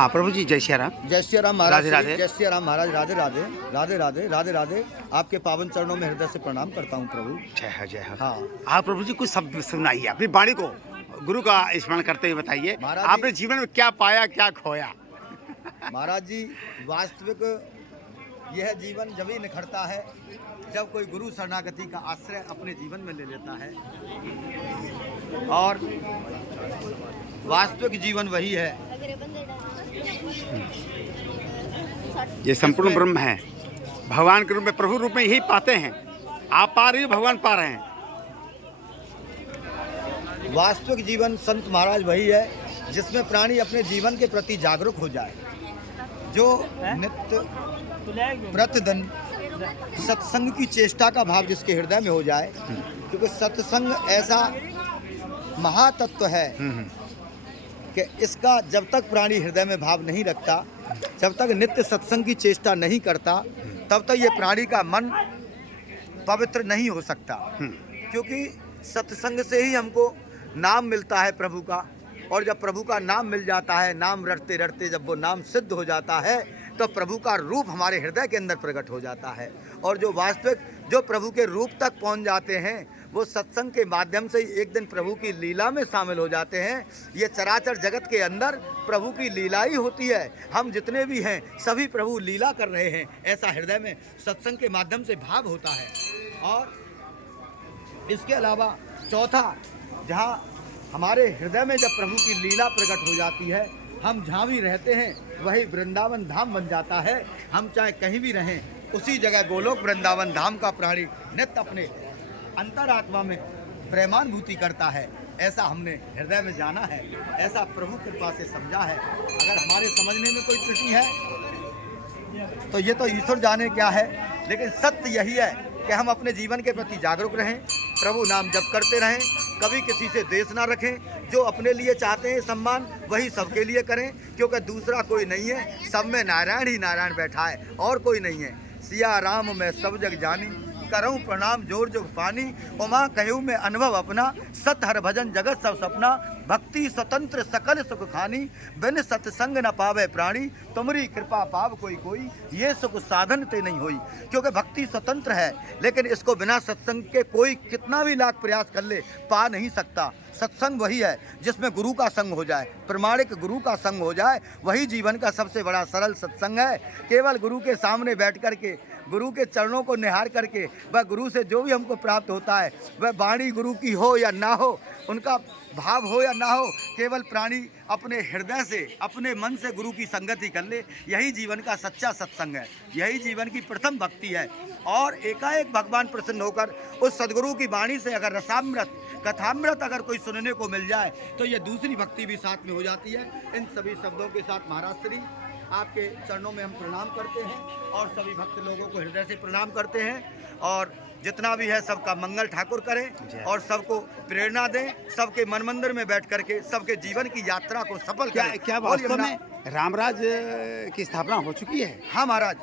हाँ प्रभु जी, जय श्री राम। जय श्री राम महाराज। राधे राधे। जय श्री राम महाराज। राधे राधे राधे राधे राधे राधे। आपके पावन चरणों में हृदय से प्रणाम करता हूँ प्रभु। जय हो जय हो। हाँ आप प्रभु जी कुछ शब्द सुनाइए, अपनी वाणी को गुरु का स्मरण करते हुए बताइए, महाराज जी- आपने जीवन में क्या पाया क्या खोया। महाराज जी, वास्तविक यह जीवन जब ही निखरता है जब कोई गुरु शरणागति का आश्रय अपने जीवन में ले लेता है। और वास्तविक जीवन वही है। ये संपूर्ण ब्रह्म है, भगवान के रूप में, प्रभु रूप में यही पाते हैं। आप पा रही हो, भगवान पा रहे हैं। वास्तविक जीवन संत महाराज वही है जिसमें प्राणी अपने जीवन के प्रति जागरूक हो जाए, जो नित्य प्रतिदिन सत्संग की चेष्टा का भाव जिसके हृदय में हो जाए। क्योंकि सत्संग ऐसा महातत्व है कि इसका जब तक प्राणी हृदय में भाव नहीं रखता, जब तक नित्य सत्संग की चेष्टा नहीं करता, तब तक ये प्राणी का मन पवित्र नहीं हो सकता। क्योंकि सत्संग से ही हमको नाम मिलता है प्रभु का, और जब प्रभु का नाम मिल जाता है, नाम रटते रटते जब वो नाम सिद्ध हो जाता है, तो प्रभु का रूप हमारे हृदय के अंदर प्रकट हो जाता है। और जो वास्तविक जो प्रभु के रूप तक पहुंच जाते हैं, वो सत्संग के माध्यम से ही एक दिन प्रभु की लीला में शामिल हो जाते हैं। ये चराचर जगत के अंदर प्रभु की लीला ही होती है। हम जितने भी हैं सभी प्रभु लीला कर रहे हैं, ऐसा हृदय में सत्संग के माध्यम से भाव होता है। और इसके अलावा चौथा, जहाँ हमारे हृदय में जब प्रभु की लीला प्रकट हो जाती है, हम जहाँ भी रहते हैं वही वृंदावन धाम बन जाता है। हम चाहे कहीं भी रहें, उसी जगह गोलोक वृंदावन धाम का प्राणी नित्य अपने अंतरात्मा में प्रेमानुभूति करता है। ऐसा हमने हृदय में जाना है, ऐसा प्रभु कृपा से समझा है। अगर हमारे समझने में कोई त्रुटि है तो ये तो ईश्वर जाने क्या है, लेकिन सत्य यही है कि हम अपने जीवन के प्रति जागरूक रहें, प्रभु नाम जप करते रहें, कभी किसी से द्वेष ना रखें। जो अपने लिए चाहते हैं सम्मान, वही सबके लिए करें, क्योंकि दूसरा कोई नहीं है। सब में नारायण ही नारायण बैठा है, और कोई नहीं है। सिया राम मैं सब जग जानी, करऊँ प्रणाम जोर जोग पानी। उमा कहूँ मैं अनुभव अपना, सत हर भजन जगत सब सपना। भक्ति स्वतंत्र सकल सुख खानी, बिन सत्संग न पावे प्राणी। तुमरी कृपा पाव कोई कोई, ये सुख साधन ते नहीं होई। क्योंकि भक्ति स्वतंत्र है, लेकिन इसको बिना सत्संग के कोई कितना भी लाख प्रयास कर ले, पा नहीं सकता। सत्संग वही है जिसमें गुरु का संग हो जाए, प्रमाणिक गुरु का संग हो जाए, वही जीवन का सबसे बड़ा सरल सत्संग है। केवल गुरु के सामने बैठ करके, गुरु के चरणों को निहार करके, वह गुरु से जो भी हमको प्राप्त होता है, वह वाणी गुरु की हो या ना हो, उनका भाव हो या ना हो, केवल प्राणी अपने हृदय से, अपने मन से गुरु की संगति कर ले, यही जीवन का सच्चा सत्संग है, यही जीवन की प्रथम भक्ति है। और एकाएक भगवान प्रसन्न होकर उस सदगुरु की वाणी से अगर रसामृत कथामृत अगर कोई सुनने को मिल जाए, तो ये दूसरी भक्ति भी साथ में हो जाती है। इन सभी शब्दों के साथ महाराज श्री आपके चरणों में हम प्रणाम करते हैं, और सभी भक्त लोगों को हृदय से प्रणाम करते हैं। और जितना भी है सबका मंगल ठाकुर करें, और सबको प्रेरणा दें, सबके मन मंदिर में बैठ करके सबके जीवन की यात्रा को सफल करें। क्या वास्तव में रामराज की स्थापना हो चुकी है? हाँ महाराज,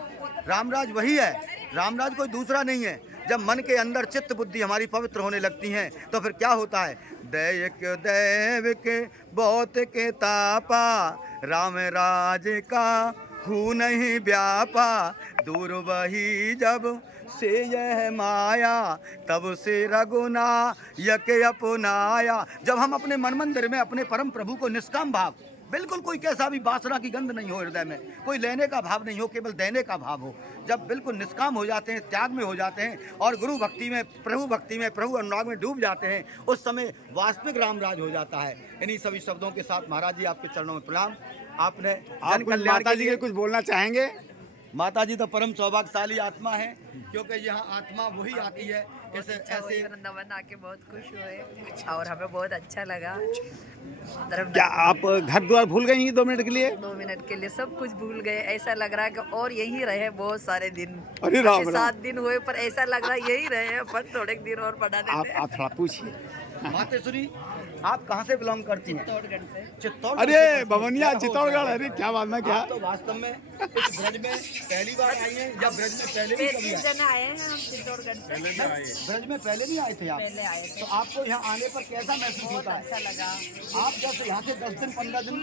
रामराज वही है, रामराज कोई दूसरा नहीं है। जब मन के अंदर चित्त बुद्धि हमारी पवित्र होने लगती हैं, तो फिर क्या होता है? दैक दैव के बहुत के तापा, राम राज का हूँ नहीं व्यापा। दूर वही जब से यह माया, तब से रघुना यके अपनाया। जब हम अपने मन मंदिर में अपने परम प्रभु को निष्काम भाव, बिल्कुल कोई कैसा भी बासना की गंध नहीं हो हृदय में, कोई लेने का भाव नहीं हो, केवल देने का भाव हो, जब बिल्कुल निष्काम हो जाते हैं, त्याग में हो जाते हैं, और गुरु भक्ति में, प्रभु अनुराग में डूब जाते हैं, उस समय वास्तविक रामराज हो जाता है। इन्हीं सभी शब्दों के साथ महाराज जी आपके चरणों में प्रणाम। आपने आप माता जी के कुछ बोलना चाहेंगे? माता जी तो परम सौभाग्यशाली आत्मा है, क्योंकि यहाँ आत्मा वही आती है। ऐसे ऐसे वृंदावन आके बहुत खुश हुए, और हमें बहुत अच्छा लगा। क्या आप घर द्वार भूल गई हैं 2 मिनट के लिए? 2 मिनट के लिए सब कुछ भूल गए। ऐसा लग रहा है कि और यहीं रहे बहुत सारे दिन। अरे राम राम। 7 दिन हुए, पर ऐसा लग रहा है यहीं रहे, पर थोड़े दिन और बढ़ा देते। आप थोड़ा पूछिए। मातेश्वरी आप कहाँ से बिलोंग करती हैं? चित्तौड़गढ़ से। चित्तौड़। अरे भवनिया चित्तौड़गढ़, अरे क्या बात ना क्या। आप तो वास्तव में इस ब्रज में पहली बार आई हैं या ब्रज में पहले भी कभी आए? जन आए हैं हम चित्तौड़गढ़ से। ब्रज में पहले नहीं आए थे आप? पहले आए थे। तो आपको यहाँ आने पर कैसा महसूस होता है? अच्छा लगा। आप जैसे यहाँ से 10 दिन 15 दिन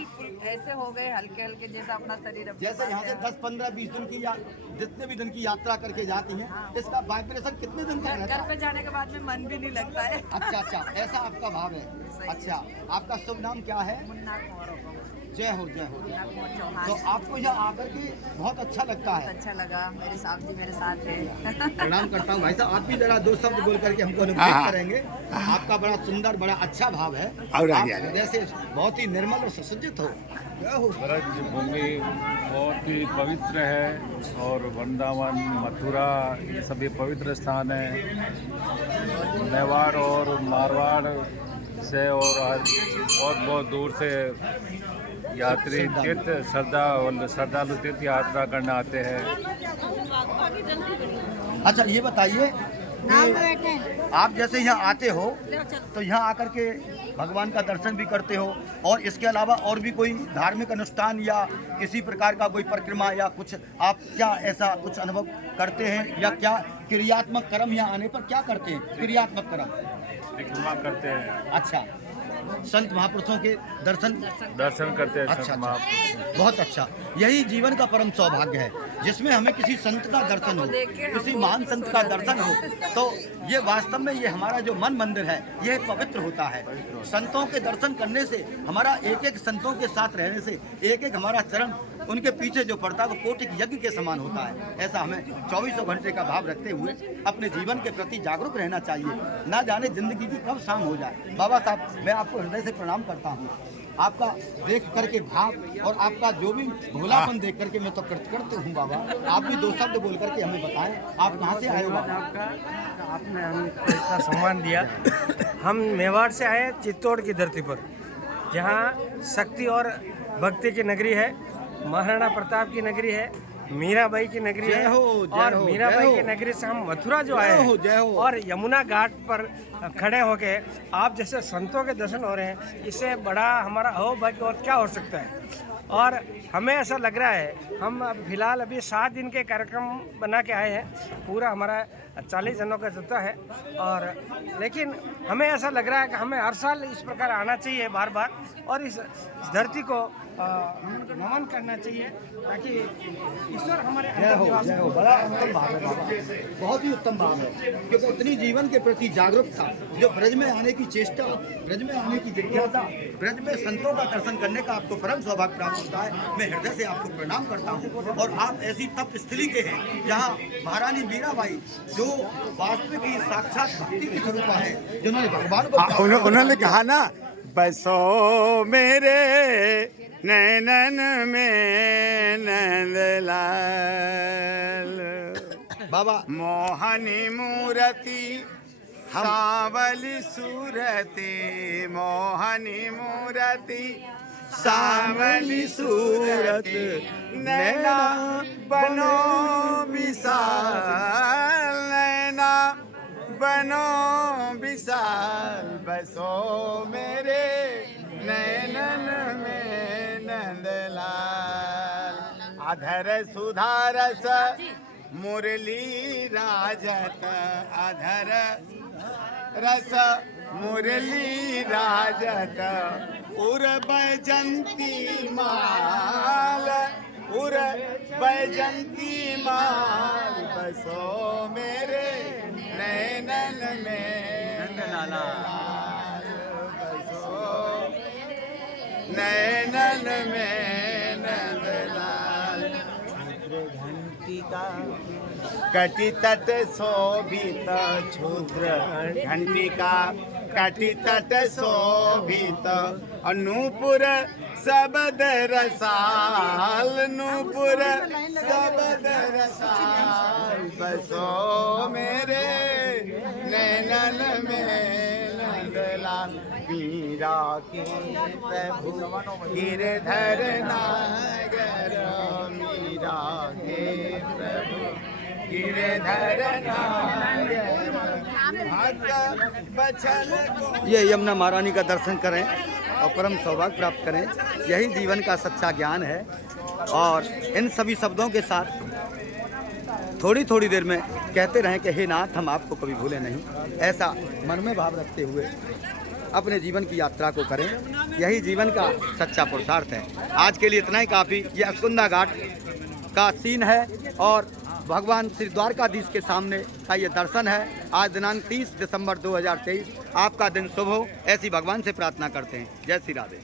ऐसे हो गए हल्के हल्के जैसा अपना शरीर अपने जैसे यहाँ से पास है। 10 15 20 दिन की या जितने भी दिन की यात्रा करके जाती हैं, इसका वाइब्रेशन कितने दिन तक रहता घर है? पे जाने के बाद में मन भी नहीं लगता है। अच्छा अच्छा, ऐसा आपका भाव है। अच्छा, आपका शुभ नाम क्या है? मुन्ना कुंवर हो गया। जय हो जय हो। मुन्ना कुंवर चौहान। तो आपको यहाँ आकर के बहुत अच्छा लगता है? अच्छा लगा, मेरे साहब जी मेरे साथ है। प्रणाम करता हूँ भाई साहब। आप भी जरा 2 शब्द बोल करके हमको हाँ, अनुभूत हाँ। करेंगे। आपका बड़ा सुंदर बड़ा अच्छा भाव है और आप आगे, आगे। जैसे बहुत ही निर्मल और सुसज्जित हो। जय हो। ब्रज भूमि बहुत ही पवित्र है और वृंदावन मथुरा ये सभी पवित्र स्थान है। मेवाड़ और मारवाड़ से और बहुत दूर से यात्री तीर्थ श्रद्धालु तीर्थ यात्रा करने आते हैं। अच्छा ये बताइए कि आप जैसे यहाँ आते हो तो यहाँ आकर के भगवान का दर्शन भी करते हो और इसके अलावा और भी कोई धार्मिक अनुष्ठान या किसी प्रकार का कोई परिक्रमा या कुछ आप क्या ऐसा कुछ अनुभव करते हैं या क्या क्रियात्मक कर्म यहाँ आने पर क्या करते हैं? क्रियात्मक कर्म परिक्रमा करते हैं, अच्छा, संत महापुरुषों के दर्शन करते हैं। अच्छा, संत अच्छा। महापुरुषों। बहुत अच्छा। यही जीवन का परम सौभाग्य है जिसमें हमें किसी संत का दर्शन हो, किसी महान संत का दर्शन हो, तो ये वास्तव में ये हमारा जो मन मंदिर है ये पवित्र होता है। संतों के दर्शन करने से, हमारा एक एक संतों के साथ रहने से, एक एक हमारा चरण उनके पीछे जो पड़ता है वो कोटि यज्ञ के समान होता है। ऐसा हमें 24 घंटे का भाव रखते हुए अपने जीवन के प्रति जागरूक रहना चाहिए। ना जाने जिंदगी की कब शाम हो जाए। बाबा साहब, मैं आपको हृदय से प्रणाम करता हूँ। आपका देख करके भाव और आपका जो भी भोलापन देख करके मैं तो कृतकृत हूँ बाबा। आप भी 2 शब्द बोल करके हमें बताएं, आप कहाँ से आए हो बाबा? आपने हमको इतना सम्मान दिया। हम मेवाड़ से आए, चित्तौड़ की धरती पर, जहाँ शक्ति और भक्ति की नगरी है, महाराणा प्रताप की नगरी है, मीराबाई की नगरी है। जय हो, जय और हो, मीराबाई जय हो। की नगरी से हम मथुरा जो आए जय हो, हैं जय हो। और यमुना घाट पर खड़े होके आप जैसे संतों के दर्शन हो रहे हैं, इससे बड़ा हमारा अहोभाग्य और क्या हो सकता है। और हमें ऐसा लग रहा है, हम फिलहाल अभी 7 दिन के कार्यक्रम बना के आए हैं, पूरा हमारा 40 जनों का जत्था है। और लेकिन हमें ऐसा लग रहा है कि हमें हर साल इस प्रकार आना चाहिए बार बार और इस धरती को नमन करना चाहिए ताकि ईश्वर हमारे जय हो, जय हो। बड़ा उत्तम भाव है बाबा, बहुत ही उत्तम भाव है। क्योंकि इतनी जीवन के प्रति जागरूकता, जो ब्रज में आने की चेष्टा, ब्रज में आने की जिज्ञासा, ब्रज में संतों का दर्शन करने का आपको परम सौभाग्य प्राप्त होता है। मैं हृदय से आपको प्रणाम करता हूँ। और आप ऐसी तप स्थली के हैं जहाँ महारानी मीराबाई जो वास्तविक ही साक्षात भक्ति की स्वरूपा है, जिन्होंने भगवान को उन्होंने कहा ना, बसो मेरे नैनन में नंदलाल, बाबा मोहनी मूरति सावली सूरति, मोहनी मूरति सावली सूरत, नैना बनो विशाल, नैना बनो विशाल, बसो मेरे नैनन में नंदलाल। अधर सुधारस मुरली राजत, अधर रस मुरली राजत, उर बैजंती माल, उर बैजंती माल, बसो मेरे नैनन में नंदलाल, बसो नैनन में नंदलाल। कटि तट शोभित क्षुद्र घंटिका, कटि तट शोभित नूपुर सबद रसाल, नूपुर सबद रसाल, बसो मेरे नैनन में नंदलाल। मीरा के प्रभु गिरधर नागर, मीरा के प्रभु गिरधर नागर, ये यमुना महारानी का दर्शन करें और परम सौभाग्य प्राप्त करें। यही जीवन का सच्चा ज्ञान है। और इन सभी शब्दों के साथ थोड़ी थोड़ी देर में कहते रहें कि हे नाथ, हम आपको कभी भूले नहीं। ऐसा मन में भाव रखते हुए अपने जीवन की यात्रा को करें। यही जीवन का सच्चा पुरुषार्थ है। आज के लिए इतना ही काफ़ी। ये अस्कुंदा घाट का सीन है और भगवान श्री द्वारकाधीश के सामने का ये दर्शन है। आज दिनांक 30 दिसंबर 2023। आपका दिन शुभ हो, ऐसी भगवान से प्रार्थना करते हैं। जय श्री राधे।